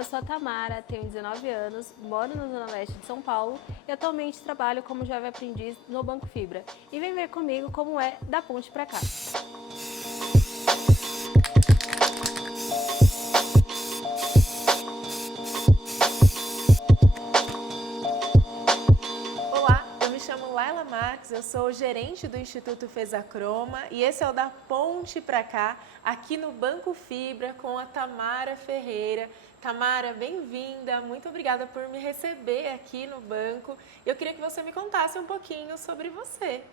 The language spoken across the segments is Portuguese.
eu sou a Tamara, tenho 19 anos, moro na Zona Leste de São Paulo e atualmente trabalho como Jovem Aprendiz no Banco Fibra. E vem ver comigo como é da ponte pra cá. Olá, eu me chamo Laila Marques, eu sou gerente do Instituto Fezacroma e esse é o Da Ponte Pra Cá, aqui no Banco Fibra com a Tamara Ferreira. Tamara, bem-vinda, muito obrigada por me receber aqui no banco. Eu queria que você me contasse um pouquinho sobre você.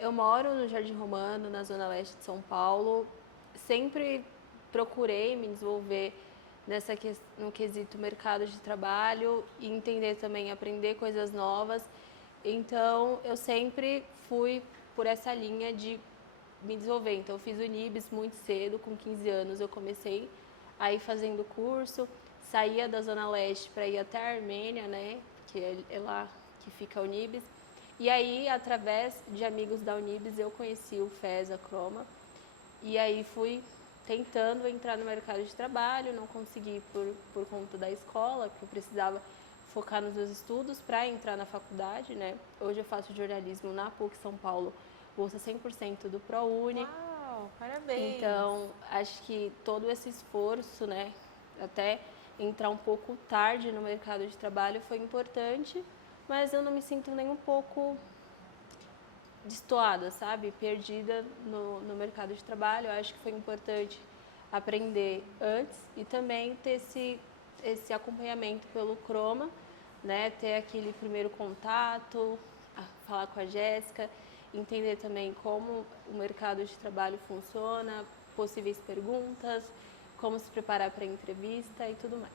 Eu moro no Jardim Romano, na Zona Leste de São Paulo. Sempre procurei me desenvolver no quesito mercado de trabalho e entender também, aprender coisas novas. Então, eu sempre fui por essa linha de me desenvolver. Então, eu fiz o NIBS muito cedo, com 15 anos eu comecei a ir fazendo curso, saía da Zona Leste para ir até a Armênia, né, que é lá que fica o NIBS. E aí, através de amigos da Unibis, eu conheci o Fezacroma. E aí fui tentando entrar no mercado de trabalho, não consegui por conta da escola, porque eu precisava focar nos meus estudos para entrar na faculdade, né? Hoje eu faço jornalismo na PUC São Paulo, bolsa 100% do ProUni. Uau, parabéns! Então, acho que todo esse esforço, né, até entrar um pouco tarde no mercado de trabalho foi importante, mas eu não me sinto nem um pouco destoada, sabe? Perdida no mercado de trabalho. Eu acho que foi importante aprender antes e também ter esse acompanhamento pelo Croma, né? Ter aquele primeiro contato, falar com a Jéssica, entender também como o mercado de trabalho funciona, possíveis perguntas, como se preparar para a entrevista e tudo mais.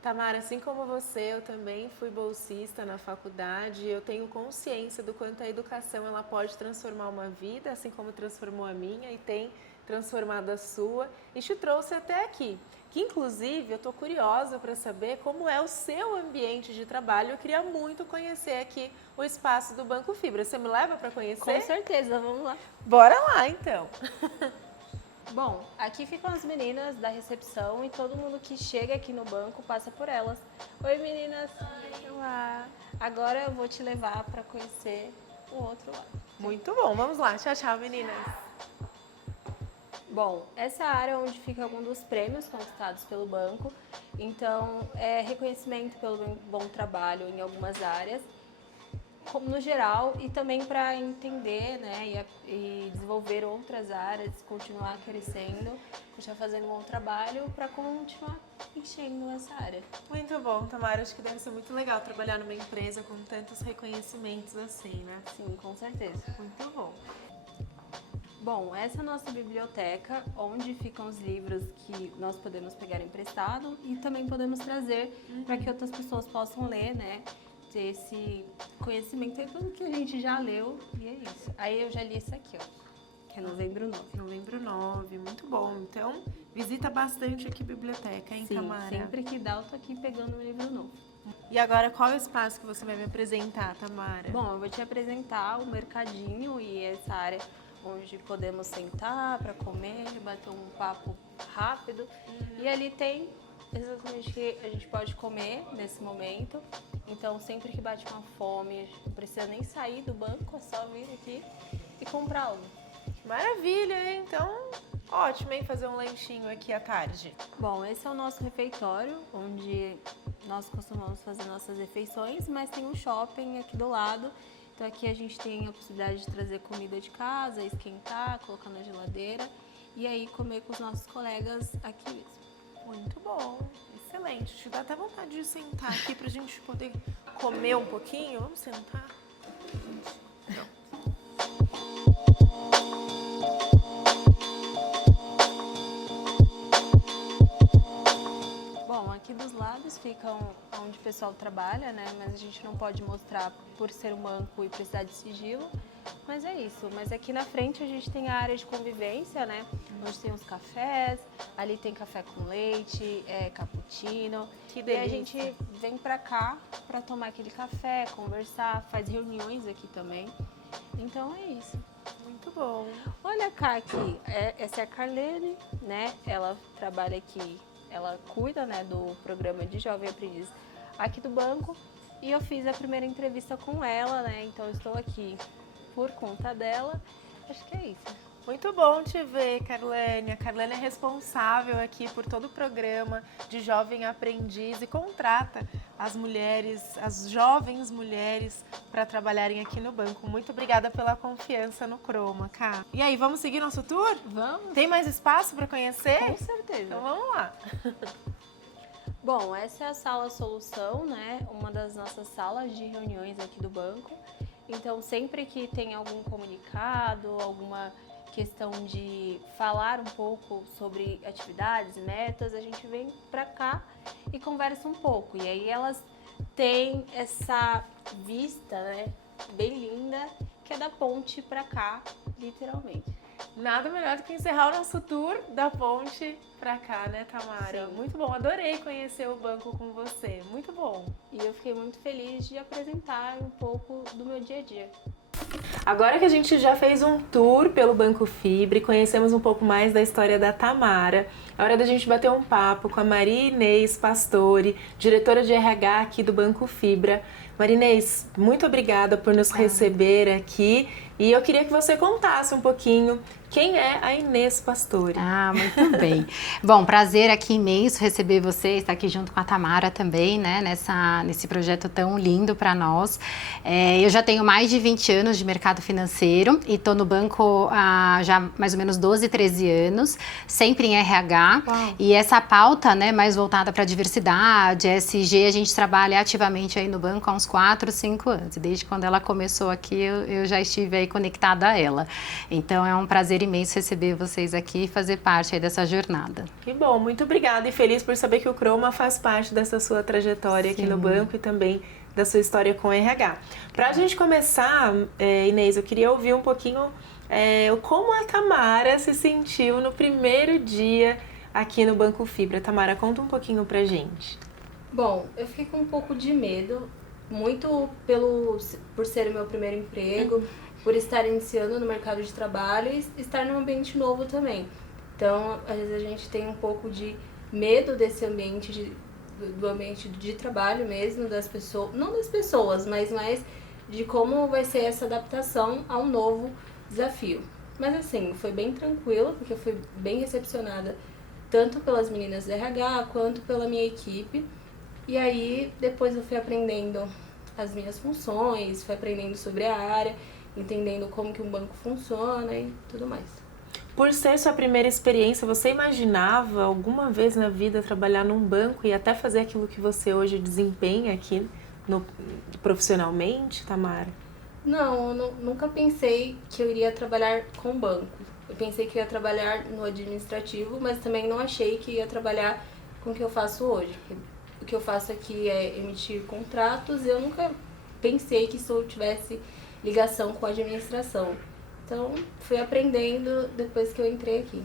Tamara, assim como você, eu também fui bolsista na faculdade. Eu tenho consciência do quanto a educação ela pode transformar uma vida, assim como transformou a minha e tem transformado a sua, e te trouxe até aqui. Que inclusive eu estou curiosa para saber como é o seu ambiente de trabalho. Eu queria muito conhecer aqui o espaço do Banco Fibra. Você me leva para conhecer? Com certeza, vamos lá. Bora lá, então. Bom, aqui ficam as meninas da recepção e todo mundo que chega aqui no banco passa por elas. Oi, meninas! Olá! Agora eu vou te levar para conhecer o outro lado. Muito bom, vamos lá. Tchau, tchau, meninas. Bom, essa área é onde fica algum dos prêmios conquistados pelo banco. Então, é reconhecimento pelo bom trabalho em algumas áreas, como no geral, e também para entender, né, e desenvolver outras áreas, continuar crescendo, continuar fazendo um bom trabalho para continuar enchendo essa área. Muito bom, Tamara. Acho que deve ser muito legal trabalhar numa empresa com tantos reconhecimentos assim, né? Sim, com certeza. Muito bom. Bom, essa é a nossa biblioteca, onde ficam os livros que nós podemos pegar emprestado e também podemos trazer para que outras pessoas possam ler, né? Ter esse conhecimento em tudo que a gente já leu e é isso. Aí eu já li esse aqui, ó, que é Novembro 9. Novembro 9, muito bom. Então, visita bastante aqui a biblioteca, hein, Sim, Tamara? sempre que dá eu tô aqui pegando um livro novo. E agora, qual é o espaço que você vai me apresentar, Tamara? Bom, eu vou te apresentar o mercadinho e essa área onde podemos sentar para comer, bater um papo rápido. E ali tem exatamente o que a gente pode comer nesse momento. Então, sempre que bate uma fome, não precisa nem sair do banco, é só vir aqui e comprar algo. Maravilha, hein? Então, ótimo, hein? Fazer um lanchinho aqui à tarde. Bom, esse é o nosso refeitório, onde nós costumamos fazer nossas refeições, mas tem um shopping aqui do lado. Então aqui a gente tem a possibilidade de trazer comida de casa, esquentar, colocar na geladeira e aí comer com os nossos colegas aqui mesmo. Muito bom, excelente. Te dá até vontade de sentar aqui pra gente poder comer um pouquinho. Vamos sentar? Bom, aqui dos lados ficam onde o pessoal trabalha, né? Mas a gente não pode mostrar por ser um banco e precisar de sigilo. Mas é isso. Mas aqui na frente a gente tem a área de convivência, né? Onde tem os cafés, ali tem café com leite, cappuccino. Que delícia. E a gente vem pra cá pra tomar aquele café, conversar, faz reuniões aqui também. Então é isso. Muito bom. Olha cá aqui, essa é a Carlene, né? Ela trabalha aqui. ela cuida, né, do programa de Jovem Aprendiz aqui do banco, e eu fiz a primeira entrevista com ela, né, então eu estou aqui por conta dela. Acho que é isso. Muito bom te ver, Carlene. A Carlene é responsável aqui por todo o programa de Jovem Aprendiz e contrata as mulheres, as jovens mulheres, para trabalharem aqui no banco. Muito obrigada pela confiança no Croma, Cá. E aí, vamos seguir nosso tour? Vamos? Tem mais espaço para conhecer? Com certeza. Então vamos lá. Bom, essa é a Sala Solução, né? Uma das nossas salas de reuniões aqui do banco. Então, sempre que tem algum comunicado, alguma questão de falar um pouco sobre atividades, metas, a gente vem para cá e conversa um pouco. E aí elas têm essa vista, né, bem linda, que é da ponte para cá, literalmente. Nada melhor do que encerrar o nosso tour da ponte pra cá, né, Tamara? Sim. Muito bom, adorei conhecer o banco com você, muito bom. E eu fiquei muito feliz de apresentar um pouco do meu dia a dia. Agora que a gente já fez um tour pelo Banco Fibra e conhecemos um pouco mais da história da Tamara, é hora da gente bater um papo com a Maria Inês Pastore, diretora de RH aqui do Banco Fibra. Maria Inês, muito obrigada por nos receber aqui e eu queria que você contasse um pouquinho quem é a Inês Pastore. Muito bem. Bom, prazer aqui imenso receber você, estar aqui junto com a Tamara também, né, nesse projeto tão lindo para nós. Eu já tenho mais de 20 anos de mercado financeiro e estou no banco há já mais ou menos 12, 13 anos, sempre em RH. Uau. E essa pauta, né, mais voltada para a diversidade, ESG, a gente trabalha ativamente aí no banco há uns 4, 5 anos. E desde quando ela começou aqui, eu já estive aí conectada a ela. Então é um prazer imenso receber vocês aqui e fazer parte aí dessa jornada. Que bom, muito obrigada e feliz por saber que o Croma faz parte dessa sua trajetória aqui no banco e também da sua história com o RH. Para a gente começar, Inês, eu queria ouvir um pouquinho como a Tamara se sentiu no primeiro dia aqui no Banco Fibra. Tamara, conta um pouquinho pra gente. Bom, eu fiquei com um pouco de medo, muito por ser o meu primeiro emprego, por estar iniciando no mercado de trabalho e estar num ambiente novo também. Então, às vezes a gente tem um pouco de medo desse ambiente, do ambiente de trabalho mesmo, das pessoas, não das pessoas, mas mais de como vai ser essa adaptação a um novo desafio. Mas assim, foi bem tranquilo, porque eu fui bem recepcionada tanto pelas meninas do RH quanto pela minha equipe. E aí, depois eu fui aprendendo as minhas funções, fui aprendendo sobre a área, entendendo como que um banco funciona e tudo mais. Por ser sua primeira experiência, você imaginava alguma vez na vida trabalhar num banco e até fazer aquilo que você hoje desempenha aqui profissionalmente, Tamara? Não, nunca pensei que eu iria trabalhar com banco. Eu pensei que eu ia trabalhar no administrativo, mas também não achei que ia trabalhar com o que eu faço hoje. O que eu faço aqui é emitir contratos e eu nunca pensei que isso tivesse ligação com a administração. Então, fui aprendendo depois que eu entrei aqui.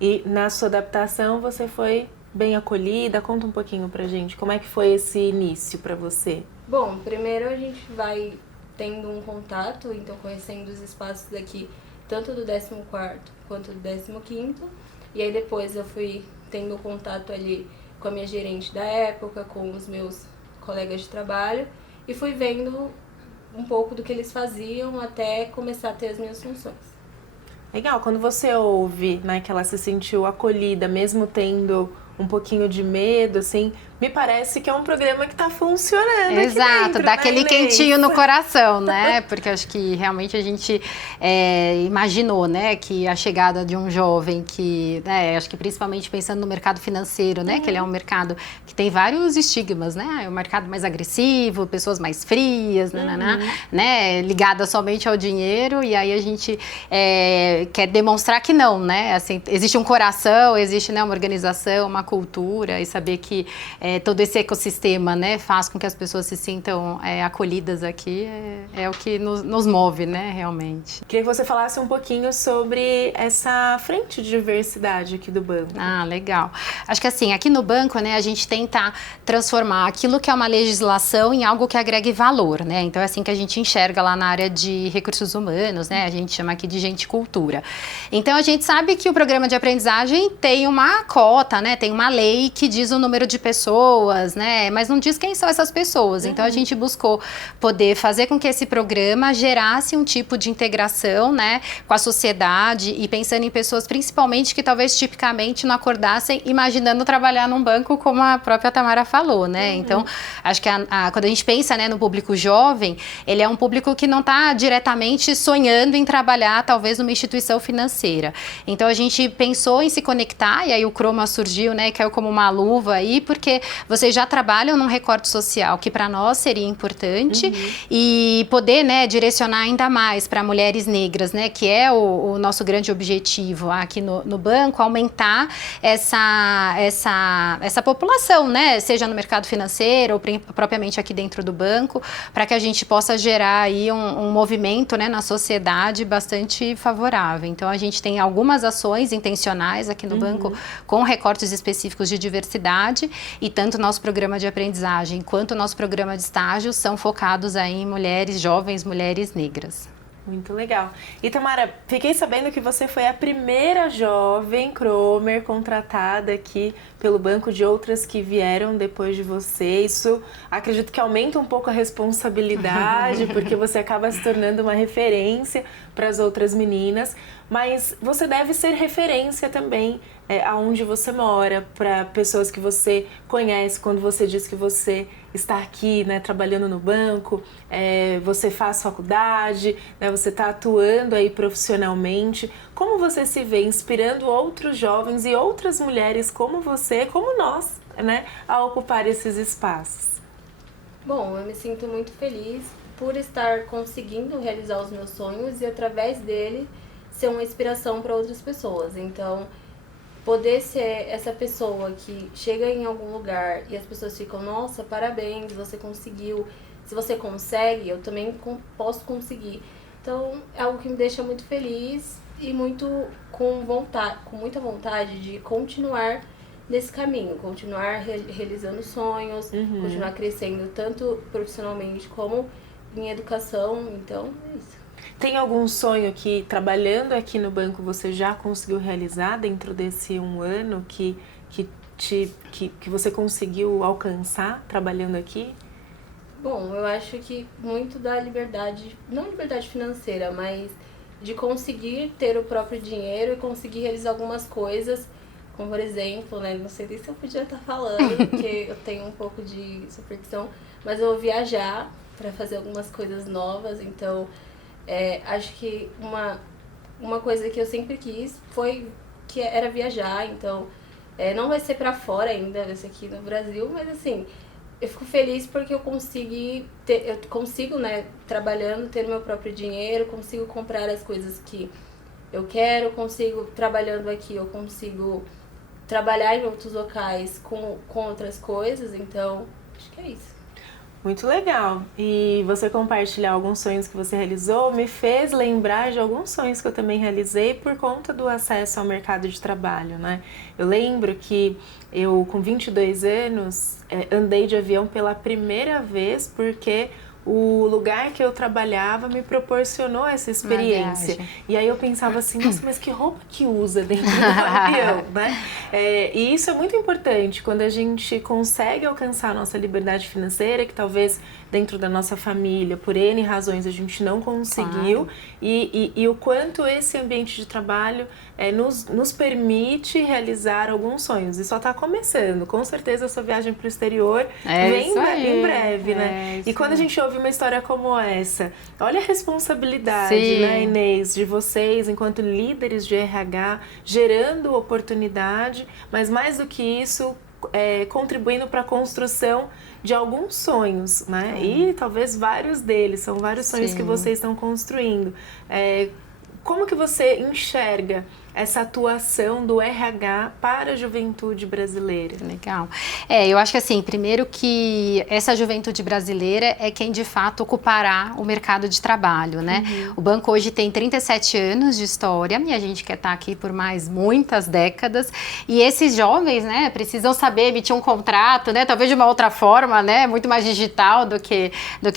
E na sua adaptação você foi bem acolhida? Conta um pouquinho pra gente, como é que foi esse início pra você? Bom, primeiro a gente vai tendo um contato, então conhecendo os espaços daqui, tanto do 14º quanto do 15º. E aí depois eu fui tendo contato ali com a minha gerente da época, com os meus colegas de trabalho e fui vendo um pouco do que eles faziam até começar a ter as minhas funções. Legal, quando você ouve, né, que ela se sentiu acolhida, mesmo tendo um pouquinho de medo, assim, me parece que é um programa que tá funcionando. Exato, aqui dentro, dá aquele né, Inês? quentinho no coração, né? Porque acho que realmente a gente imaginou, né, que a chegada de um jovem que, né, acho que principalmente pensando no mercado financeiro, né, que ele é um mercado que tem vários estigmas, né? É um mercado mais agressivo, pessoas mais frias, né, ligada somente ao dinheiro, e aí a gente quer demonstrar que não, né? Assim, existe um coração, existe, né, uma organização, uma cultura, e saber que todo esse ecossistema, né, faz com que as pessoas se sintam acolhidas aqui, é o que nos move, né, realmente. Queria que você falasse um pouquinho sobre essa frente de diversidade aqui do banco. Ah, legal. Acho que assim, aqui no banco, né, a gente tenta transformar aquilo que é uma legislação em algo que agregue valor, né? Então é assim que a gente enxerga lá na área de recursos humanos, né? A gente chama aqui de gente cultura. Então a gente sabe que o programa de aprendizagem tem uma cota, né? Tem uma lei que diz o número de pessoas, né? Mas não diz quem são essas pessoas. Então a gente buscou poder fazer com que esse programa gerasse um tipo de integração, né, com a sociedade e pensando em pessoas principalmente que talvez tipicamente não acordassem imaginando trabalhar num banco, como a própria Tamara falou, né? Então, acho que quando a gente pensa, né, no público jovem, ele é um público que não está diretamente sonhando em trabalhar, talvez, numa instituição financeira. Então, a gente pensou em se conectar, e aí o Croma surgiu, né, caiu como uma luva aí, porque vocês já trabalham num recorte social, que para nós seria importante, e poder, né, direcionar ainda mais para mulheres negras, né, que é o nosso grande objetivo aqui no banco, aumentar essa população, né, seja no mercado financeiro ou propriamente aqui dentro do banco, para que a gente possa gerar aí um movimento, né, na sociedade bastante favorável. Então a gente tem algumas ações intencionais aqui no banco com recortes específicos de diversidade, e tanto o nosso programa de aprendizagem quanto o nosso programa de estágio são focados aí em mulheres jovens, mulheres negras. Muito legal. E Tamara, fiquei sabendo que você foi a primeira jovem Cromer contratada aqui pelo banco, de outras que vieram depois de você. Isso acredito que aumenta um pouco a responsabilidade, porque você acaba se tornando uma referência para as outras meninas. Mas você deve ser referência também aonde você mora, para pessoas que você conhece. Quando você diz que você está aqui, né, trabalhando no banco, você faz faculdade, né, você está atuando aí profissionalmente. Como você se vê inspirando outros jovens e outras mulheres como você, como nós, né, a ocupar esses espaços? Bom, eu me sinto muito feliz por estar conseguindo realizar os meus sonhos e, através dele, ser uma inspiração para outras pessoas. Então, poder ser essa pessoa que chega em algum lugar e as pessoas ficam, nossa, parabéns, você conseguiu. Se você consegue, eu também posso conseguir. Então, é algo que me deixa muito feliz e muito com muita vontade de continuar nesse caminho, continuar realizando sonhos, continuar crescendo tanto profissionalmente como em educação. Então, é isso. Tem algum sonho que, trabalhando aqui no banco, você já conseguiu realizar dentro desse 1 ano que você conseguiu alcançar trabalhando aqui? Bom, eu acho que muito da liberdade, não liberdade financeira, mas de conseguir ter o próprio dinheiro e conseguir realizar algumas coisas, como por exemplo, né, não sei nem se eu podia estar falando, porque eu tenho um pouco de superstição, mas eu vou viajar para fazer algumas coisas novas. Então acho que uma coisa que eu sempre quis era viajar. Então não vai ser para fora ainda, vai ser aqui no Brasil, mas assim, eu fico feliz porque eu consigo, né, trabalhando, ter o meu próprio dinheiro, consigo comprar as coisas que eu quero, trabalhando aqui, eu consigo trabalhar em outros locais com outras coisas. Então, acho que é isso. Muito legal. E você compartilhar alguns sonhos que você realizou me fez lembrar de alguns sonhos que eu também realizei por conta do acesso ao mercado de trabalho, né? Eu lembro que eu, com 22 anos, andei de avião pela primeira vez porque o lugar que eu trabalhava me proporcionou essa experiência. E aí eu pensava assim, nossa, mas que roupa que usa dentro do avião, né? E isso é muito importante quando a gente consegue alcançar a nossa liberdade financeira, que talvez dentro da nossa família, por N razões, a gente não conseguiu. E o quanto esse ambiente de trabalho nos permite realizar alguns sonhos. E só está começando. Com certeza a sua viagem para o exterior vem em breve, né? E quando a gente ouve uma história como essa, olha a responsabilidade, né, Inês, de vocês enquanto líderes de RH, gerando oportunidade, mas mais do que isso, contribuindo para a construção de alguns sonhos, né? E talvez vários deles, são vários sonhos que vocês estão construindo. Como que você enxerga essa atuação do RH para a juventude brasileira? Legal. Eu acho que assim, primeiro que essa juventude brasileira é quem de fato ocupará o mercado de trabalho, né? O banco hoje tem 37 anos de história e a gente quer estar aqui por mais muitas décadas. E esses jovens, né, precisam saber emitir um contrato, né? Talvez de uma outra forma, né? Muito mais digital do que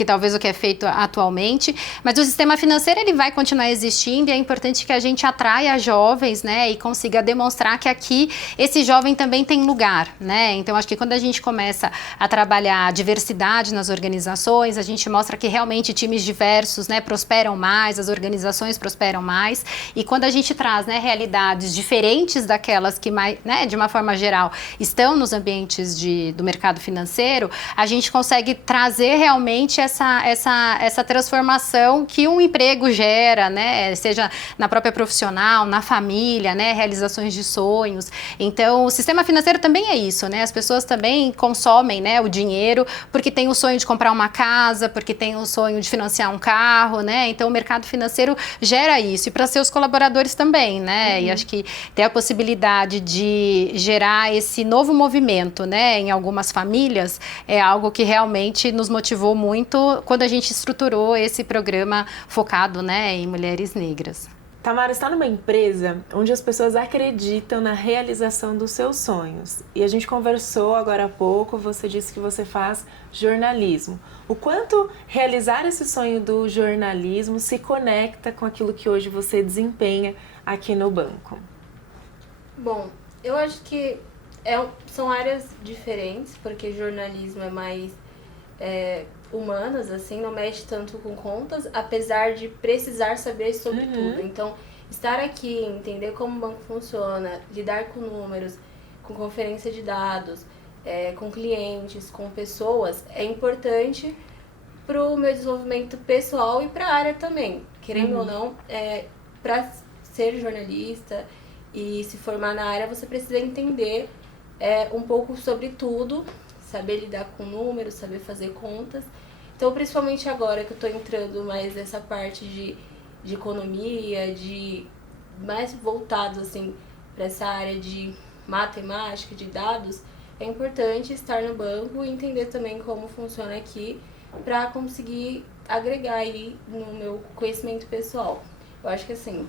talvez o que é feito atualmente. Mas o sistema financeiro, ele vai continuar existindo e é importante que a gente atraia jovens, né, e consiga demonstrar que aqui esse jovem também tem lugar, né? Então acho que quando a gente começa a trabalhar a diversidade nas organizações, a gente mostra que realmente times diversos, né, prosperam mais, as organizações prosperam mais, e quando a gente traz, né, realidades diferentes daquelas que mais, né, de uma forma geral, estão nos ambientes do mercado financeiro, a gente consegue trazer realmente essa transformação que um emprego gera, né, seja na própria profissional, na família, né, realizações de sonhos. Então, o sistema financeiro também é isso, né? As pessoas também consomem, né, o dinheiro porque tem o sonho de comprar uma casa, porque tem o sonho de financiar um carro, né? Então, o mercado financeiro gera isso. E para seus colaboradores também, né? E acho que ter a possibilidade de gerar esse novo movimento, né, em algumas famílias é algo que realmente nos motivou muito quando a gente estruturou esse programa focado, né, em mulheres negras. Tamara está numa empresa onde as pessoas acreditam na realização dos seus sonhos. E a gente conversou agora há pouco, você disse que você faz jornalismo. O quanto realizar esse sonho do jornalismo se conecta com aquilo que hoje você desempenha aqui no banco? Bom, eu acho que são áreas diferentes, porque jornalismo é mais humanas, assim, não mexe tanto com contas, apesar de precisar saber sobre tudo. Então, estar aqui, entender como o banco funciona, lidar com números, com conferência de dados, com clientes, com pessoas, é importante para o meu desenvolvimento pessoal e para a área também. Querendo ou não, para ser jornalista e se formar na área, você precisa entender um pouco sobre tudo, saber lidar com números, saber fazer contas. Então, principalmente agora que eu estou entrando mais nessa parte de economia, mais voltado assim, para essa área de matemática, de dados, é importante estar no banco e entender também como funciona aqui para conseguir agregar aí no meu conhecimento pessoal. Eu acho que assim,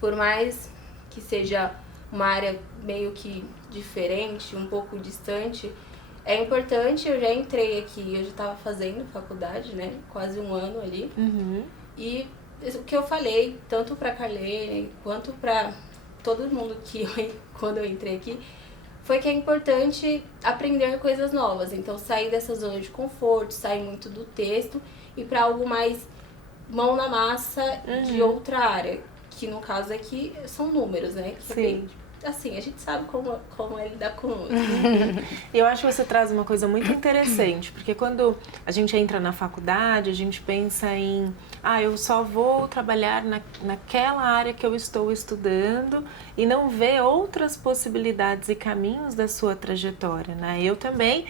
por mais que seja uma área meio que diferente, um pouco distante, é importante. Eu já entrei aqui, eu já estava fazendo faculdade, né? Quase um ano ali. E o que eu falei, tanto para a Carlene quanto para todo mundo quando eu entrei aqui, foi que é importante aprender coisas novas. Então, sair dessa zona de conforto, sair muito do texto e para algo mais mão na massa de outra área. Que no caso aqui são números, né? Que Sim. Assim, a gente sabe como é lidar com números. Eu acho que você traz uma coisa muito interessante, porque quando a gente entra na faculdade, a gente pensa em, eu só vou trabalhar naquela área que eu estou estudando e não vê outras possibilidades e caminhos da sua trajetória, né? Eu também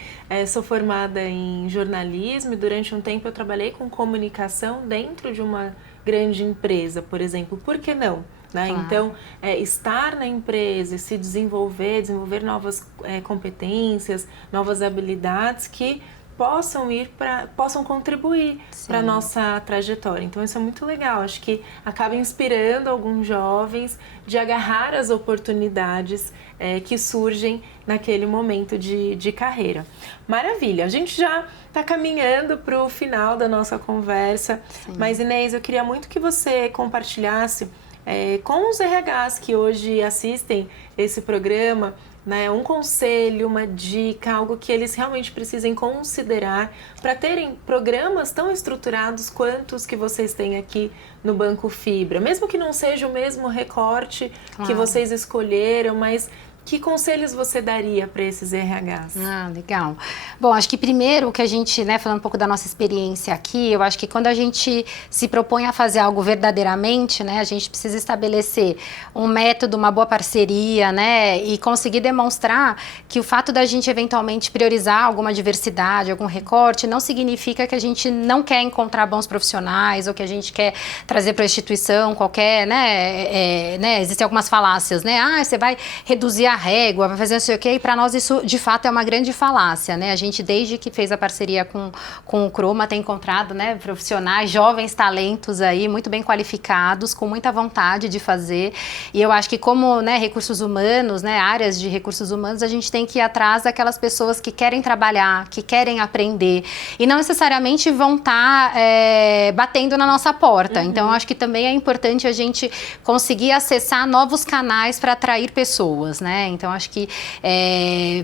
sou formada em jornalismo e durante um tempo eu trabalhei com comunicação dentro de uma grande empresa, por exemplo. Por que não? Né? Claro. Então, estar na empresa e se desenvolver novas competências, novas habilidades que possam contribuir para a nossa trajetória. Então, isso é muito legal. Acho que acaba inspirando alguns jovens de agarrar as oportunidades que surgem naquele momento de carreira. Maravilha! A gente já está caminhando para o final da nossa conversa. Sim. Mas, Inês, eu queria muito que você compartilhasse com os RHs que hoje assistem esse programa, né, um conselho, uma dica, algo que eles realmente precisem considerar para terem programas tão estruturados quanto os que vocês têm aqui no Banco Fibra. Mesmo que não seja o mesmo recorte que vocês escolheram, mas que conselhos você daria para esses RHs? Legal. Bom, acho que primeiro o que a gente, né, falando um pouco da nossa experiência aqui, eu acho que quando a gente se propõe a fazer algo verdadeiramente, né, a gente precisa estabelecer um método, uma boa parceria, né, e conseguir demonstrar que o fato da gente eventualmente priorizar alguma diversidade, algum recorte, não significa que a gente não quer encontrar bons profissionais ou que a gente quer trazer para a instituição qualquer, né, existem algumas falácias, né, você vai reduzir a régua, vai fazer não sei o quê, e para nós isso de fato é uma grande falácia, né, a gente desde que fez a parceria com o Croma tem encontrado, né, profissionais, jovens talentos aí, muito bem qualificados, com muita vontade de fazer, e eu acho que como, né, recursos humanos, né, áreas de recursos humanos, a gente tem que ir atrás daquelas pessoas que querem trabalhar, que querem aprender, e não necessariamente vão estar batendo na nossa porta, então eu acho que também é importante a gente conseguir acessar novos canais para atrair pessoas, né, então acho que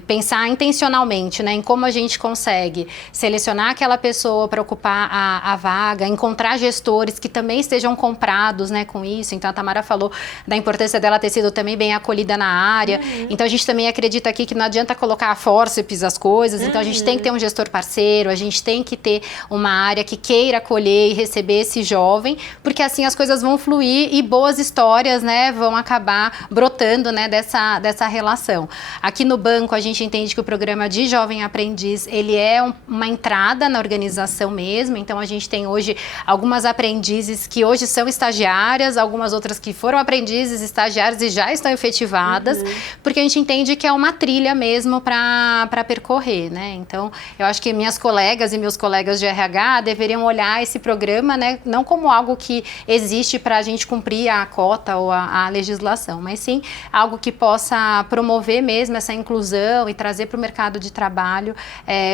pensar intencionalmente, né, em como a gente consegue selecionar aquela pessoa para ocupar a vaga, encontrar gestores que também estejam comprados, né, com isso. Então a Tamara falou da importância dela ter sido também bem acolhida na área. Então a gente também acredita aqui que não adianta colocar a fórceps as coisas. Então a gente tem que ter um gestor parceiro, a gente tem que ter uma área que queira acolher e receber esse jovem, porque assim as coisas vão fluir e boas histórias, né, vão acabar brotando, né, dessa relação. Aqui no banco a gente entende que o programa de jovem aprendiz, ele é uma entrada na organização mesmo, então a gente tem hoje algumas aprendizes que hoje são estagiárias, algumas outras que foram aprendizes, estagiárias e já estão efetivadas, porque a gente entende que é uma trilha mesmo para percorrer, né? Então, eu acho que minhas colegas e meus colegas de RH deveriam olhar esse programa, né, não como algo que existe para a gente cumprir a cota ou a legislação, mas sim algo que possa promover mesmo essa inclusão e trazer para o mercado de trabalho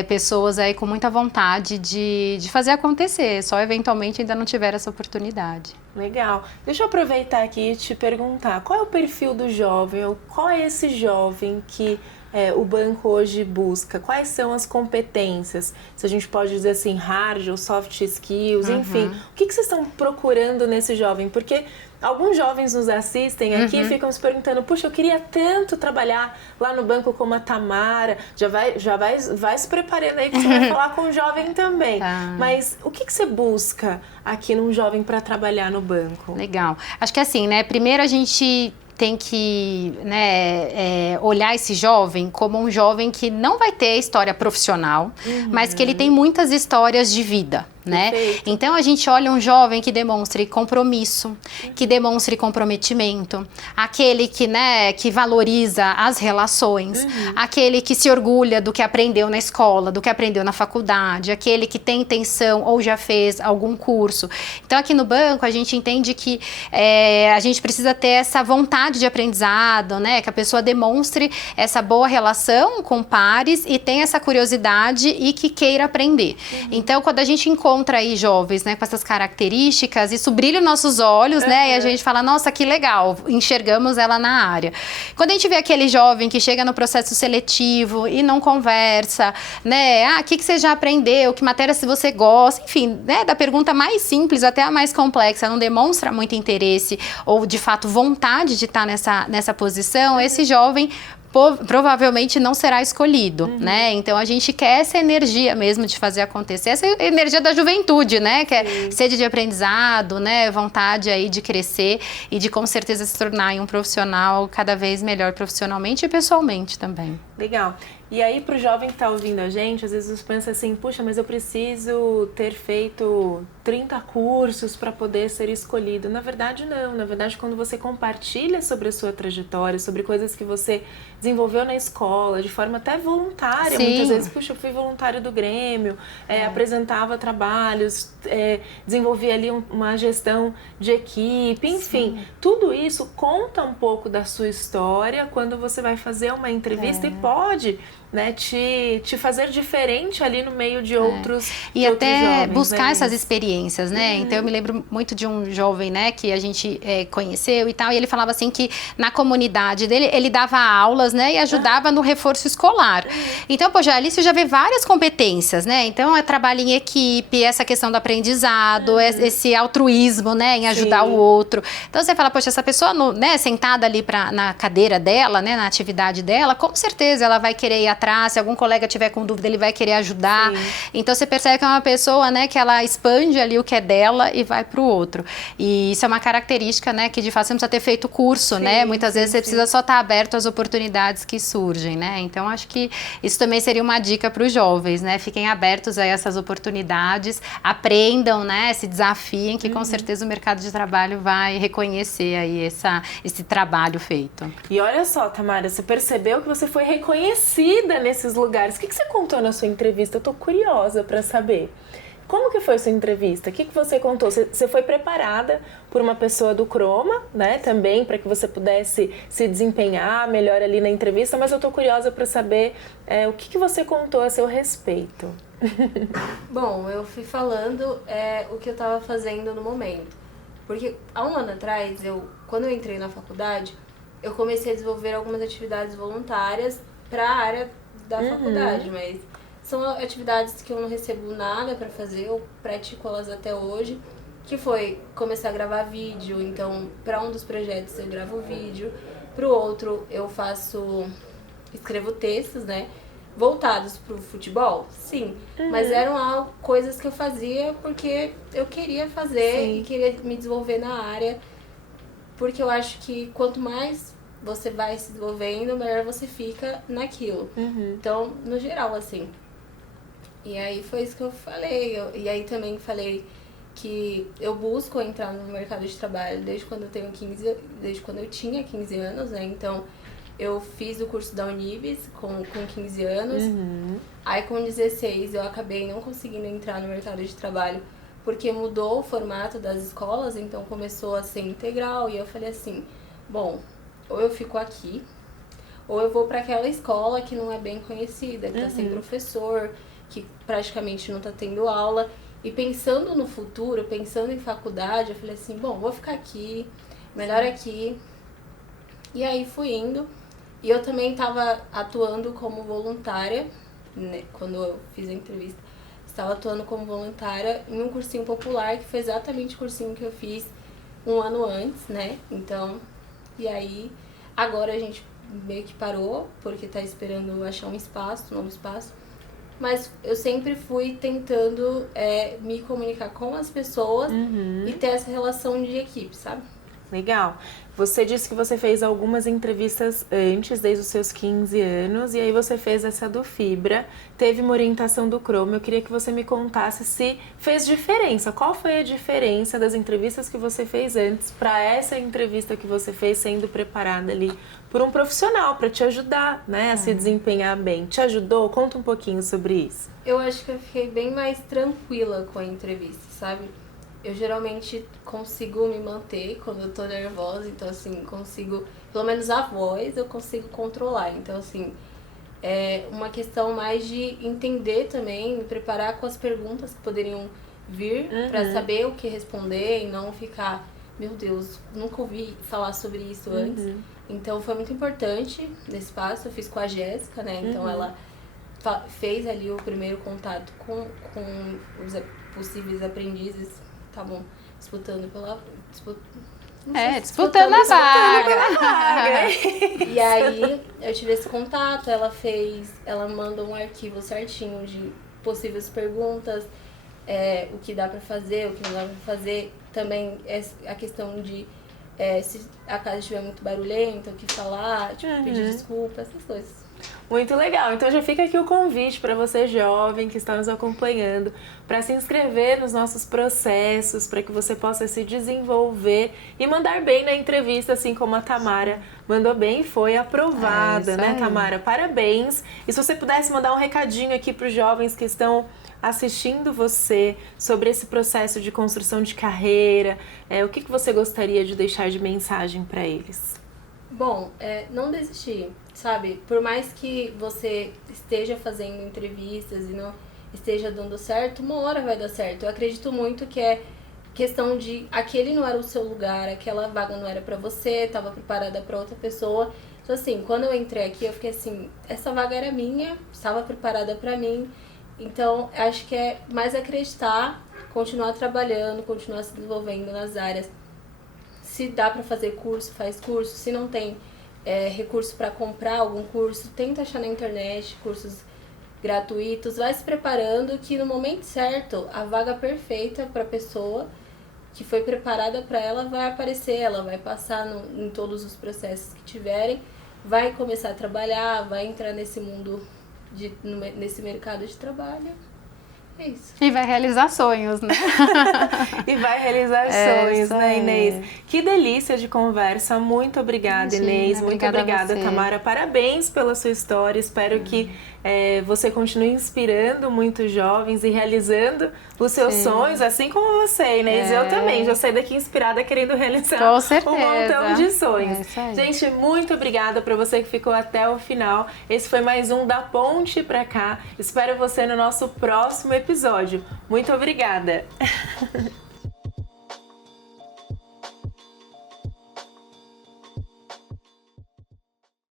pessoas aí com muita vontade de fazer acontecer, só eventualmente ainda não tiver essa oportunidade. Legal. Deixa eu aproveitar aqui e te perguntar, qual é o perfil do jovem, ou qual é esse jovem que o banco hoje busca? Quais são as competências? Se a gente pode dizer assim, hard ou soft skills, enfim. O que vocês estão procurando nesse jovem? Porque alguns jovens nos assistem aqui e ficam se perguntando, puxa, eu queria tanto trabalhar lá no banco como a Tamara. Já vai se preparando aí que você vai falar com o jovem também. Mas o que você busca aqui num jovem para trabalhar no banco? Legal. Acho que assim, né? Primeiro a gente tem que, né, olhar esse jovem como um jovem que não vai ter história profissional, mas que ele tem muitas histórias de vida. Né? Então a gente olha um jovem que demonstre compromisso, que demonstre comprometimento, aquele que, né, que valoriza as relações, aquele que se orgulha do que aprendeu na escola, do que aprendeu na faculdade, aquele que tem intenção ou já fez algum curso. Então aqui no banco a gente entende que a gente precisa ter essa vontade de aprendizado, né, que a pessoa demonstre essa boa relação com pares e tenha essa curiosidade e que queira aprender. Então quando a gente encontra aí jovens, né, com essas características, isso brilha os nossos olhos, né, e a gente fala, nossa, que legal, enxergamos ela na área. Quando a gente vê aquele jovem que chega no processo seletivo e não conversa, né, o que você já aprendeu, que matéria se você gosta, enfim, né, da pergunta mais simples até a mais complexa, não demonstra muito interesse ou, de fato, vontade de estar nessa posição, esse jovem provavelmente não será escolhido, né? Então a gente quer essa energia mesmo de fazer acontecer, essa energia da juventude, né? Que é sede de aprendizado, né? Vontade aí de crescer e de com certeza se tornar um profissional cada vez melhor profissionalmente e pessoalmente também. Legal. E aí, para o jovem que está ouvindo a gente, às vezes pensa assim, puxa, mas eu preciso ter feito 30 cursos para poder ser escolhido. Na verdade, não. Na verdade, quando você compartilha sobre a sua trajetória, sobre coisas que você desenvolveu na escola, de forma até voluntária, muitas vezes, puxa, eu fui voluntário do Grêmio, apresentava trabalhos, desenvolvi ali uma gestão de equipe, enfim, tudo isso conta um pouco da sua história quando você vai fazer uma entrevista e pode, né, te fazer diferente ali no meio de outros e até jovens, buscar né? essas experiências, né? Então eu me lembro muito de um jovem, né, que a gente conheceu e tal, e ele falava assim que na comunidade dele ele dava aulas, né, e ajudava no reforço escolar. Então, poxa, ali você já vê várias competências, né? Então é trabalho em equipe, essa questão do aprendizado, esse altruísmo, né, em ajudar o outro. Então você fala, poxa, essa pessoa, né, sentada ali na cadeira dela, né, na atividade dela, com certeza ela vai querer ir atrás atrás, se algum colega tiver com dúvida, ele vai querer ajudar. Sim. Então você percebe que é uma pessoa, né, que ela expande ali o que é dela e vai para o outro. E isso é uma característica, né, que de fato você não precisa ter feito curso, né? Muitas vezes você precisa só estar aberto às oportunidades que surgem, né? Então acho que isso também seria uma dica para os jovens, né? Fiquem abertos a essas oportunidades, aprendam, né? Se desafiem, que com certeza o mercado de trabalho vai reconhecer aí esse trabalho feito. E olha só, Tamara, você percebeu que você foi reconhecida nesses lugares. O que você contou na sua entrevista? Eu tô curiosa para saber. Como que foi a sua entrevista? O que você contou? Você foi preparada por uma pessoa do Croma, né? Também para que você pudesse se desempenhar melhor ali na entrevista, mas eu tô curiosa para saber o que você contou a seu respeito. Bom, eu fui falando o que eu estava fazendo no momento. Porque há um ano atrás, quando eu entrei na faculdade, eu comecei a desenvolver algumas atividades voluntárias para a área da faculdade, mas são atividades que eu não recebo nada para fazer, eu pratico elas até hoje, que foi começar a gravar vídeo. Então, para um dos projetos eu gravo vídeo, para o outro eu escrevo textos, né? Voltados para o futebol, sim, mas eram coisas que eu fazia porque eu queria fazer e queria me desenvolver na área, porque eu acho que quanto mais você vai se desenvolvendo, melhor você fica naquilo. Então, no geral, assim. E aí foi isso que eu falei. E aí também falei que eu busco entrar no mercado de trabalho desde quando eu tinha 15 anos, né? Então, eu fiz o curso da Unibis com 15 anos. Aí com 16 eu acabei não conseguindo entrar no mercado de trabalho porque mudou o formato das escolas, então começou a ser integral. E eu falei assim, bom, ou eu fico aqui, ou eu vou para aquela escola que não é bem conhecida, que tá sem professor, que praticamente não tá tendo aula. E pensando no futuro, pensando em faculdade, eu falei assim, bom, vou ficar aqui, melhor aqui. E aí fui indo. E eu também estava atuando como voluntária, né, quando eu fiz a entrevista. Estava atuando como voluntária em um cursinho popular, que foi exatamente o cursinho que eu fiz um ano antes, né? Então, e aí, agora a gente meio que parou, porque tá esperando achar um novo espaço. Mas eu sempre fui tentando me comunicar com as pessoas e ter essa relação de equipe, sabe? Legal. Você disse que você fez algumas entrevistas antes, desde os seus 15 anos, e aí você fez essa do Fibra, teve uma orientação do Croma. Eu queria que você me contasse se fez diferença. Qual foi a diferença das entrevistas que você fez antes para essa entrevista que você fez sendo preparada ali por um profissional para te ajudar, né, a se desempenhar bem? Te ajudou? Conta um pouquinho sobre isso. Eu acho que eu fiquei bem mais tranquila com a entrevista, sabe? Eu geralmente consigo me manter quando eu tô nervosa, então assim, consigo, pelo menos a voz eu consigo controlar. Então assim, é uma questão mais de entender também, me preparar com as perguntas que poderiam vir para saber o que responder e não ficar, meu Deus, nunca ouvi falar sobre isso antes. Então foi muito importante nesse passo, eu fiz com a Jéssica, né? Então ela fez ali o primeiro contato com os possíveis aprendizes, estavam disputando disputando a vaga. E aí eu tive esse contato, ela mandou um arquivo certinho de possíveis perguntas, o que dá pra fazer, o que não dá pra fazer. Também a questão de se a casa estiver muito barulhenta, o que falar, tipo, pedir desculpa, essas coisas. Muito legal. Então já fica aqui o convite para você jovem que está nos acompanhando para se inscrever nos nossos processos, para que você possa se desenvolver e mandar bem na entrevista, assim como a Tamara mandou bem e foi aprovada, né, Tamara? Parabéns. E se você pudesse mandar um recadinho aqui para os jovens que estão assistindo você sobre esse processo de construção de carreira, o que você gostaria de deixar de mensagem para eles? Bom, não desistir, sabe? Por mais que você esteja fazendo entrevistas e não esteja dando certo, uma hora vai dar certo. Eu acredito muito que é questão de aquele não era o seu lugar, aquela vaga não era pra você, estava preparada para outra pessoa. Então assim, quando eu entrei aqui, eu fiquei assim, essa vaga era minha, estava preparada para mim. Então, acho que é mais acreditar, continuar trabalhando, continuar se desenvolvendo nas áreas. Se dá para fazer curso, faz curso. Se não tem recurso para comprar algum curso, tenta achar na internet cursos gratuitos, vai se preparando que no momento certo a vaga perfeita para a pessoa que foi preparada para ela vai aparecer, ela vai passar em todos os processos que tiverem, vai começar a trabalhar, vai entrar nesse mundo, nesse mercado de trabalho. É isso. E vai realizar sonhos, né? E vai realizar sonhos, né, Inês? Que delícia de conversa. Muito obrigada, Inês. Muito obrigada, Tamara. Parabéns pela sua história. Espero que você continue inspirando muitos jovens e realizando os seus sonhos, assim como você, Inês. Eu também já saí daqui inspirada querendo realizar um montão de sonhos. Gente, muito obrigada para você que ficou até o final. Esse foi mais um Da Ponte Pra Cá. Espero você no nosso próximo episódio. Muito obrigada!